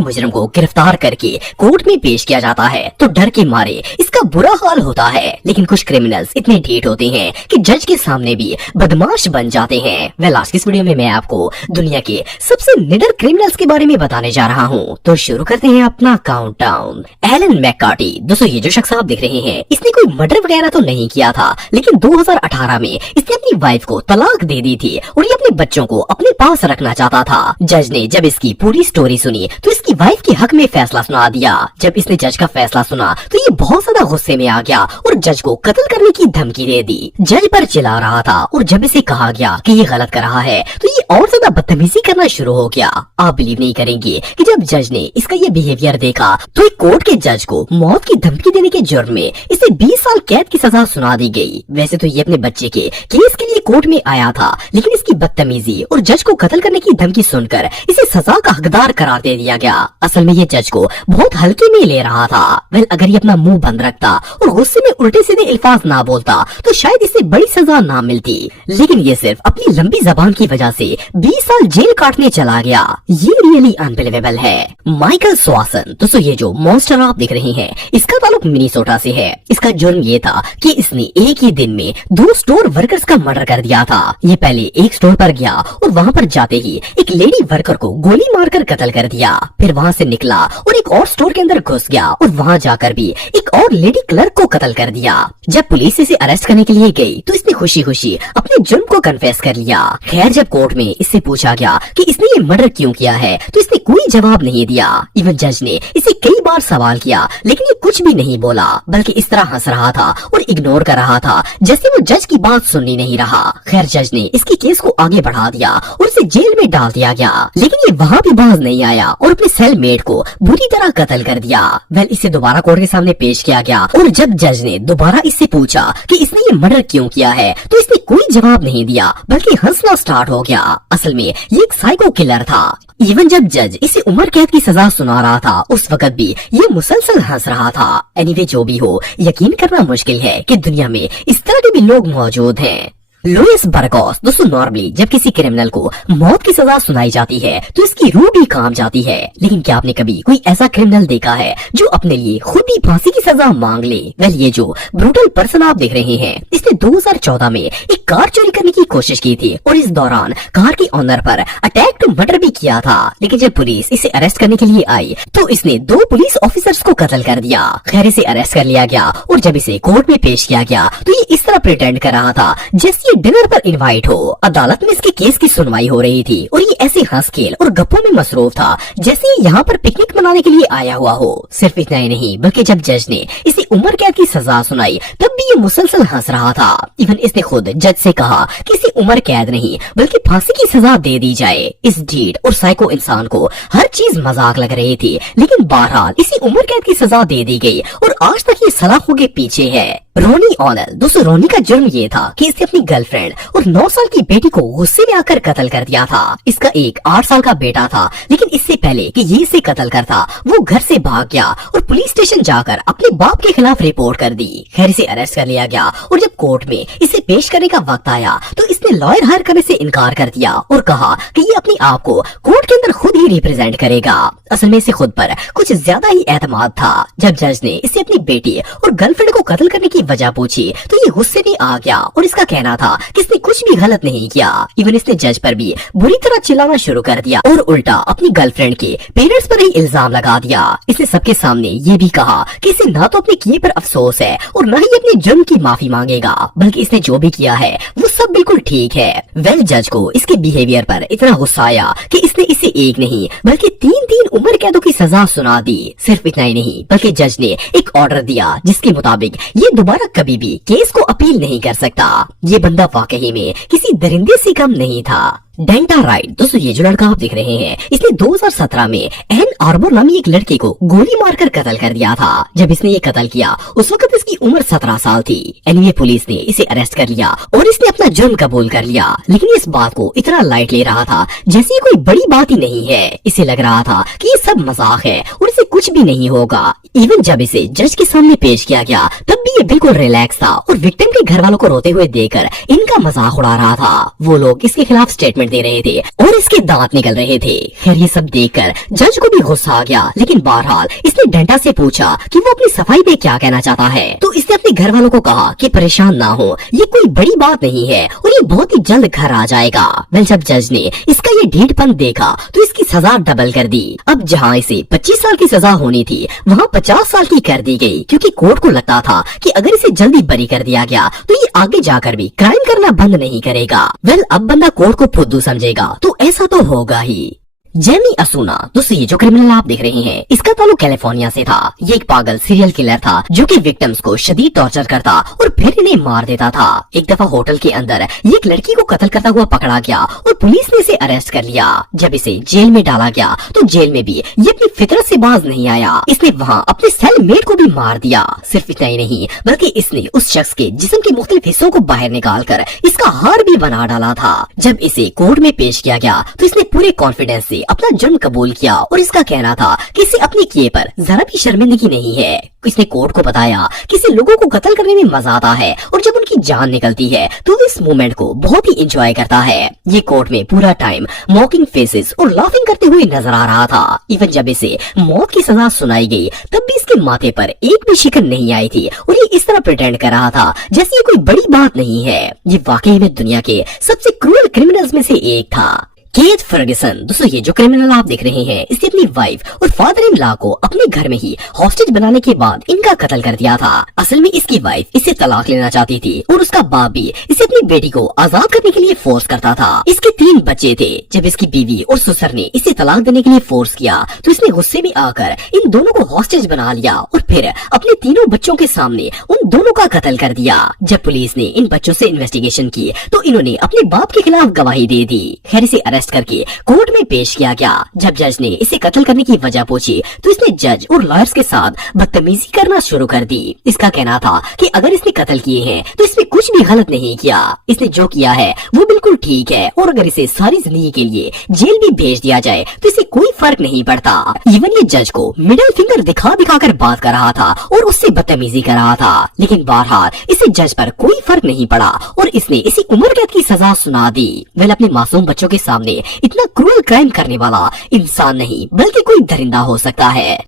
मुजरिम को गिरफ्तार करके कोर्ट में पेश किया जाता है तो डर के मारे इसका बुरा हाल होता है। लेकिन कुछ क्रिमिनल्स इतने ढीठ होते हैं कि जज के सामने भी बदमाश बन जाते हैं। वेल, आज की इस वीडियो में मैं आपको दुनिया के सबसे निडर क्रिमिनल्स के बारे में बताने जा रहा हूँ। तो शुरू करते हैं अपना काउंटडाउन। एलन मैककार्टी, दोस्तों ये जो शख्स आप देख रहे हैं, इसने कोई मर्डर वगैरह तो नहीं किया था, लेकिन 2018 में इसने अपनी वाइफ को तलाक दे दी थी और ये अपने बच्चों को अपने पास रखना चाहता था। जज ने जब इसकी पूरी स्टोरी सुनी तो इसकी वाइफ के हक में फैसला सुना दिया। जब इसने जज का फैसला सुना तो ये बहुत ज्यादा गुस्से में आ गया और जज को कत्ल करने की धमकी दे दी। जज पर चिल्ला रहा था और जब इसे कहा गया कि ये गलत कर रहा है तो ये और ज्यादा बदतमीजी करना शुरू हो गया। आप बिलीव नहीं करेंगे कि जब जज ने इसका ये बिहेवियर देखा तो एक कोर्ट के जज को मौत की धमकी देने के जुर्म में इसे 20 साल कैद की सजा सुना दी गई। वैसे तो ये अपने बच्चे के केस के लिए कोर्ट में आया था, लेकिन इसकी बदतमीजी और जज को कत्ल करने की धमकी सुनकर इसे सजा का हकदार करार दे दिया गया। असल में ये जज को बहुत हल्के में ले रहा था। वेल, अगर ये अपना मुंह बंद रखता और गुस्से में उल्टे सीधे अल्फाज ना बोलता तो शायद इसे बड़ी सजा ना मिलती, लेकिन ये सिर्फ अपनी लंबी जबान की वजह से 20 साल जेल काटने चला गया। ये रियली अनबिलीवेबल है। माइकल स्वासन, दोस्तों ये जो मॉन्स्टर आप देख रहे हैं, इसका ताल्लुक मिनीसोटा से है। इसका जुर्म ये था कि इसने एक ही दिन में 2 स्टोर वर्कर्स का मर्डर कर दिया था। ये पहले एक स्टोर पर गया और वहाँ पर जाते ही एक लेडी वर्कर को गोली मारकर कत्ल कर दिया। फिर वहाँ से निकला और एक और स्टोर के अंदर घुस गया और वहाँ जाकर भी एक और लेडी क्लर्क को कत्ल कर दिया। जब पुलिस इसे अरेस्ट करने के लिए गई तो इसने खुशी खुशी अपने जुर्म को कन्फेस कर लिया। खैर, जब कोर्ट में इससे पूछा गया कि इसने ये मर्डर क्यों किया है तो इसने कोई जवाब नहीं दिया। इवन जज ने इसे कई बार सवाल किया, लेकिन ये कुछ भी नहीं बोला, बल्कि इस तरह हंस रहा था और इग्नोर कर रहा था जैसे वो जज की बात सुन ही नहीं रहा। खैर, जज ने इसकी केस को आगे बढ़ा दिया और इसे जेल में डाल दिया गया, लेकिन ये वहाँ भी बाज नहीं आया और अपने सेलमेट को बुरी तरह कत्ल कर दिया। वेल, इसे दोबारा कोर्ट के सामने पेश किया गया और जब जज ने दोबारा इससे पूछा कि इसने ये मर्डर क्यों किया है तो इसने कोई जवाब नहीं दिया, बल्कि हंसना स्टार्ट हो गया। असल में ये एक साइको किलर था। इवन जब जज इसे उम्र कैद की सजा सुना रहा था उस वक्त भी ये मुसलसल हंस रहा था। एनीवे, जो भी हो, यकीन करना मुश्किल है कि दुनिया में इस तरह के भी लोग मौजूद हैं। लुइस बर्गोस, दोस्तों नॉर्मली जब किसी क्रिमिनल को मौत की सजा सुनाई जाती है तो इसकी रूह भी कांप जाती है, लेकिन क्या आपने कभी कोई ऐसा क्रिमिनल देखा है जो अपने लिए खुद ही फांसी की सजा मांग ले? वेल, ये जो ब्रूटल पर्सन आप देख रहे हैं, इसने 2014 में एक कार चोरी करने की कोशिश की थी और इस दौरान कार के ऑनर पर अटैक टू मर्डर भी किया था। लेकिन जब पुलिस इसे अरेस्ट करने के लिए आई तो इसने 2 पुलिस ऑफिसर्स को कत्ल कर दिया। खैर, इसे अरेस्ट कर लिया गया और जब इसे कोर्ट में पेश किया गया तो ये इस तरह प्रिटेंड कर रहा था जैसे डिनर पर इनवाइट हो। अदालत में इसके केस की सुनवाई हो रही थी और ये ऐसे हंस खेल और गप्पों में मसरूफ था जैसे ये यहाँ पर पिकनिक मनाने के लिए आया हुआ हो। सिर्फ इतना ही नहीं, बल्कि जब जज ने इसे उम्र कैद की सजा सुनाई तब भी ये मुसलसल हंस रहा था। इवन इसने खुद जज से कहा कि इसे उम्र कैद नहीं बल्कि फांसी की सजा दे दी जाए। इस ढीठ और साइको इंसान को हर चीज मजाक लग रही थी, लेकिन बहरहाल इसे उम्र कैद की सजा दे दी गई और आज तक ये सलाखों के पीछे है। रोनी ऑनल, दोस्तों रोनी का जुर्म ये था कि इसने अपनी गर्लफ्रेंड और 9 साल की बेटी को गुस्से में आकर कत्ल कर दिया था। इसका एक 8 साल का बेटा था, लेकिन इससे पहले कि ये इसे कत्ल करता वो घर से भाग गया और पुलिस स्टेशन जाकर अपने बाप के खिलाफ रिपोर्ट कर दी। खैर, इसे अरेस्ट कर लिया गया और जब कोर्ट में इसे पेश करने का वक्त आया तो इसने लॉयर हायर करने से इनकार कर दिया और कहा कि ये अपने आप को कोर्ट के अंदर खुद ही रिप्रेजेंट करेगा। असल में इसे खुद पर कुछ ज्यादा ही एतमाद था। जब जज ने इसे अपनी बेटी और गर्लफ्रेंड को कत्ल करने की वजह पूछी तो ये गुस्से में आ गया और इसका कहना था कि इसने कुछ भी गलत नहीं किया। इवन इसने जज पर भी बुरी तरह चिल्लाना शुरू कर दिया और उल्टा अपनी गर्लफ्रेंड के पेरेंट्स पर ही इल्जाम लगा दिया। इसने सबके सामने ये भी कहा कि इसे ना तो अपने किए पर अफसोस है और न ही अपने जुर्म की माफी मांगेगा, बल्कि इसने जो भी किया है वो सब बिल्कुल ठीक है। वेल, जज को इसके बिहेवियर पर इतना गुस्सा आया कि इसने इसे एक नहीं बल्कि 3 उम्र कैदों की सजा सुना दी। सिर्फ इतना ही नहीं, बल्कि जज ने एक ऑर्डर दिया जिसके मुताबिक ये दोबारा कभी भी केस को अपील नहीं कर सकता। ये बंदा वाकई में किसी दरिंदे से कम नहीं था। डेंटा राइट, दोस्तों ये जो लड़का आप देख रहे हैं, इसने 2017 में एन आर्बोर नामी एक लड़के को गोली मारकर कत्ल कर दिया था। जब इसने ये कत्ल किया उस वक्त इसकी उम्र 17 साल थी। एनवीए पुलिस ने इसे अरेस्ट कर लिया और इसने अपना जुर्म कबूल कर लिया, लेकिन इस बात को इतना लाइट ले रहा था जैसे ये कोई बड़ी बात ही नहीं है। इसे लग रहा था कि ये सब मजाक है और इसे कुछ भी नहीं होगा। इवन जब इसे जज के सामने पेश किया गया तब भी ये बिल्कुल रिलैक्स था और विक्टिम के घर वालों को रोते हुए देखकर इनका मजाक उड़ा रहा था। वो लोग इसके खिलाफ स्टेटमेंट दे रहे थे और इसके दांत निकल रहे थे। खैर ये सब देखकर जज को भी गुस्सा आ गया, लेकिन बहरहाल इसने डंडा से पूछा कि वो अपनी सफाई पे क्या कहना चाहता है। तो इसने अपने घर वालों को कहा कि परेशान ना हो, ये कोई बड़ी बात नहीं है और ये बहुत ही जल्द घर आ जाएगा। वेल जब जज ने इसका ये ढीठपन देखा तो इसकी सजा डबल कर दी। अब जहाँ इसे 25 साल की सजा होनी थी वहाँ 50 साल की कर दी गई, क्योंकि कोर्ट को लगता था कि अगर इसे जल्दी बरी कर दिया गया तो ये आगे जाकर भी क्राइम करना बंद नहीं करेगा। वेल अब बंदा कोर्ट को फुद्दू समझेगा तो ऐसा तो होगा ही। जेमी असूना, दोस्तों ये जो क्रिमिनल आप देख रहे हैं इसका ताल्लुक कैलिफोर्निया से था। ये एक पागल सीरियल किलर था जो कि विक्टिम्स को शदीद टॉर्चर करता और फिर इन्हें मार देता था। एक दफा होटल के अंदर ये एक लड़की को कत्ल करता हुआ पकड़ा गया और पुलिस ने इसे अरेस्ट कर लिया। जब इसे जेल में डाला गया तो जेल में भी ये अपनी फितरत से बाज नहीं आया। इसने वहाँ अपने सेलमेट को भी मार दिया। सिर्फ इतना ही नहीं बल्कि इसने उस शख्स के जिस्म के मुख्तलिफ हिस्सों को बाहर निकाल कर इसका हार भी बना डाला था। जब इसे कोर्ट में पेश किया गया तो इसने पूरे कॉन्फिडेंस से अपना जुर्म कबूल किया और इसका कहना था कि इसे अपने किए पर जरा भी शर्मिंदगी नहीं है। इसने कोर्ट को बताया कि इसे लोगों को कत्ल करने में मजा आता है और जब उनकी जान निकलती है तो वो इस मोमेंट को बहुत ही एंजॉय करता है। ये कोर्ट में पूरा टाइम मॉकिंग फेसेस और लाफिंग करते हुए नजर आ रहा था। इवन जब इसे मौत की सजा सुनाई गई तब भी इसके माथे पर एक भी शिकन नहीं आई थी और ये इस तरह प्रिटेंड कर रहा था जैसे ये कोई बड़ी बात नहीं है। ये वाकई में दुनिया के सबसे क्रूअल क्रिमिनल्स में से एक था। केथ फर्गसन, दोस्तों ये जो क्रिमिनल आप देख रहे हैं इसने अपनी वाइफ और फादर इन लॉ को अपने घर में ही हॉस्टेज बनाने के बाद इनका कत्ल कर दिया था। असल में इसकी वाइफ इससे तलाक लेना चाहती थी और उसका बाप भी इसे अपनी बेटी को आजाद करने के लिए फोर्स करता था। इसके 3 बच्चे थे। जब इसकी बीवी और ससुर ने इसे तलाक देने के लिए फोर्स किया तो इसने गुस्से में आकर इन दोनों को हॉस्टेज बना लिया और फिर अपने 3 बच्चों के सामने उन दोनों का कत्ल कर दिया। जब पुलिस ने इन बच्चों से इन्वेस्टिगेशन की तो इन्होंने अपने बाप के खिलाफ गवाही दे दी। खैर इसे अरेस्ट करके कोर्ट में पेश किया गया। जब जज ने इसे कत्ल करने की वजह पूछी तो इसने जज और लॉयर्स के साथ बदतमीजी करना शुरू कर दी। इसका कहना था कि अगर इसने कत्ल किए हैं तो इसमें कुछ भी गलत नहीं किया, इसने जो किया है वो बिल्कुल ठीक है और अगर इसे सारी जिंदगी के लिए जेल भी भेज दिया जाए तो इसे कोई फर्क नहीं पड़ता। इवन ये जज को मिडिल फिंगर दिखा दिखा कर बात कर रहा था और उससे बदतमीजी कर रहा था, लेकिन बहरहाल इसे जज पर कोई फर्क नहीं पड़ा और इसने इसी उम्र कैद की सजा सुना दी। वह अपने मासूम बच्चों के सामने इतना क्रूअल क्राइम करने वाला इंसान नहीं बल्कि कोई दरिंदा हो सकता है।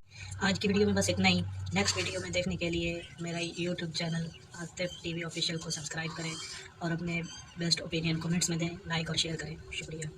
आज की वीडियो में बस इतना ही। नेक्स्ट वीडियो में देखने के लिए मेरा YouTube channel Atif TV official को सब्सक्राइब करें और अपने बेस्ट ओपिनियन कमेंट्स में दें, लाइक और शेयर करें। शुक्रिया।